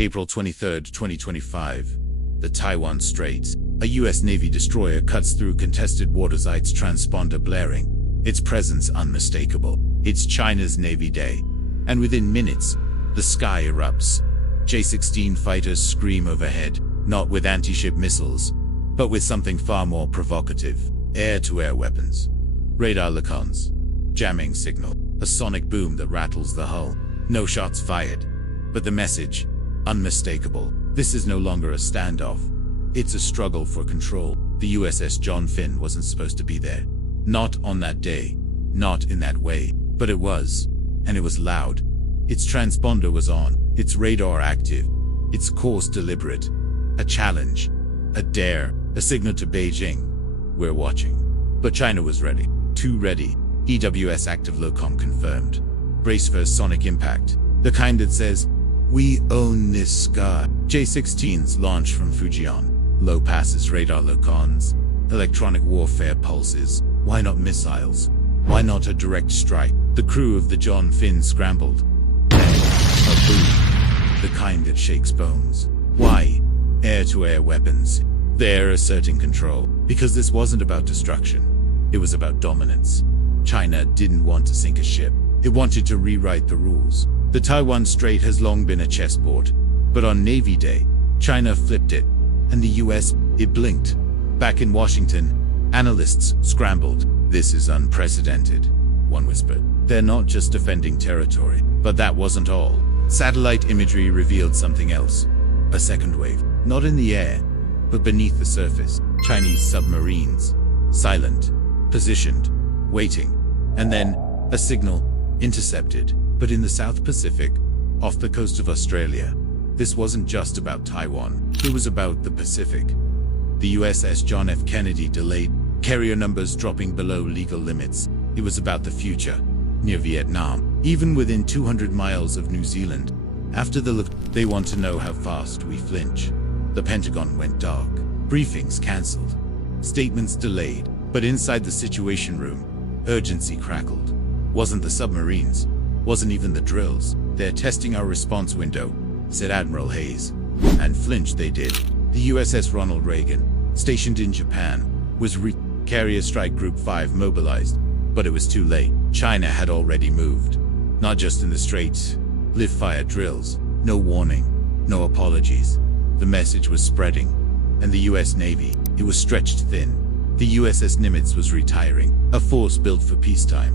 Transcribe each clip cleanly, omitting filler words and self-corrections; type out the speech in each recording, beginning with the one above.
April 23, 2025. The Taiwan Strait. A U.S. Navy destroyer cuts through contested waters, its transponder blaring. Its presence unmistakable. It's China's Navy Day. And within minutes, the sky erupts. J-16 fighters scream overhead, not with anti-ship missiles, but with something far more provocative. Air-to-air weapons. Radar lacons. Jamming signal. A sonic boom that rattles the hull. No shots fired. But the message, unmistakable. This is no longer a standoff. It's a struggle for control. The USS John Finn wasn't supposed to be there. Not on that day. Not in that way. But it was. And it was loud. Its transponder was on. Its radar active. Its course deliberate. A challenge. A dare. A signal to Beijing. We're watching. But China was ready. Too ready. EWS active LOCOM confirmed. Brace for sonic impact. The kind that says, "We own this sky." J-16s launch from Fujian. Low passes radar locons. Electronic warfare pulses. Why not missiles? Why not a direct strike? The crew of the John Finn scrambled. Then, a boom. The kind that shakes bones. Why? Air-to-air weapons. They're asserting control. Because this wasn't about destruction. It was about dominance. China didn't want to sink a ship. It wanted to rewrite the rules. The Taiwan Strait has long been a chessboard. But on Navy Day, China flipped it. And the US, it blinked. Back in Washington, analysts scrambled. This is unprecedented, one whispered. They're not just defending territory. But that wasn't all. Satellite imagery revealed something else. A second wave. Not in the air, but beneath the surface. Chinese submarines. Silent. Positioned. Waiting. And then, a signal. Intercepted. But in the South Pacific, off the coast of Australia. This wasn't just about Taiwan. It was about the Pacific. The USS John F. Kennedy delayed, carrier numbers dropping below legal limits. It was about the future. Near Vietnam, even within 200 miles of New Zealand. After the look, they want to know how fast we flinch. The Pentagon went dark. Briefings cancelled. Statements delayed. But inside the Situation Room, urgency crackled. Wasn't the submarines. Wasn't even the drills. They're testing our response window, said Admiral Hayes. And flinch they did. The USS Ronald Reagan, stationed in Japan, was Carrier Strike Group 5 mobilized. But it was too late. China had already moved. Not just in the Straits. Live-fire drills. No warning. No apologies. The message was spreading. And the US Navy, it was stretched thin. The USS Nimitz was retiring, a force built for peacetime.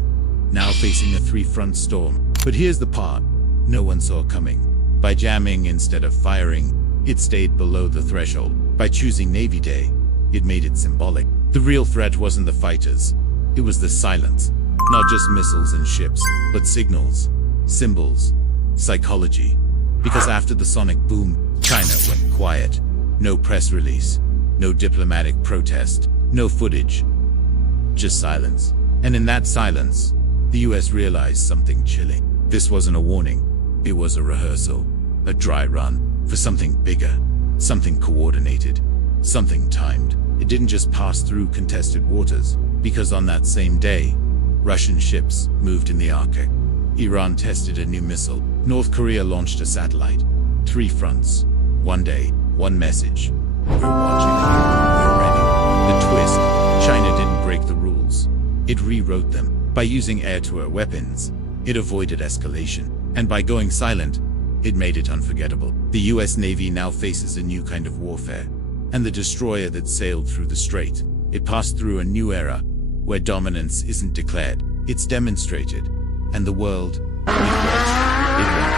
Now facing a three-front storm. But here's the part no one saw coming. By jamming instead of firing, it stayed below the threshold. By choosing Navy Day, it made it symbolic. The real threat wasn't the fighters. It was the silence. Not just missiles and ships, but signals, symbols, psychology. Because after the sonic boom, China went quiet. No press release, no diplomatic protest, no footage. Just silence. And in that silence, the US realized something chilling. This wasn't a warning. It was a rehearsal. A dry run for something bigger. Something coordinated. Something timed. It didn't just pass through contested waters. Because on that same day, Russian ships moved in the Arctic. Iran tested a new missile. North Korea launched a satellite. 3 fronts. One day, one message. We're watching. We're ready. The twist. China didn't break the rules. It rewrote them. By using air-to-air weapons, it avoided escalation. And by going silent, it made it unforgettable. The US Navy now faces a new kind of warfare. And the destroyer that sailed through the strait, it passed through a new era, where dominance isn't declared, it's demonstrated. And the world, it watched.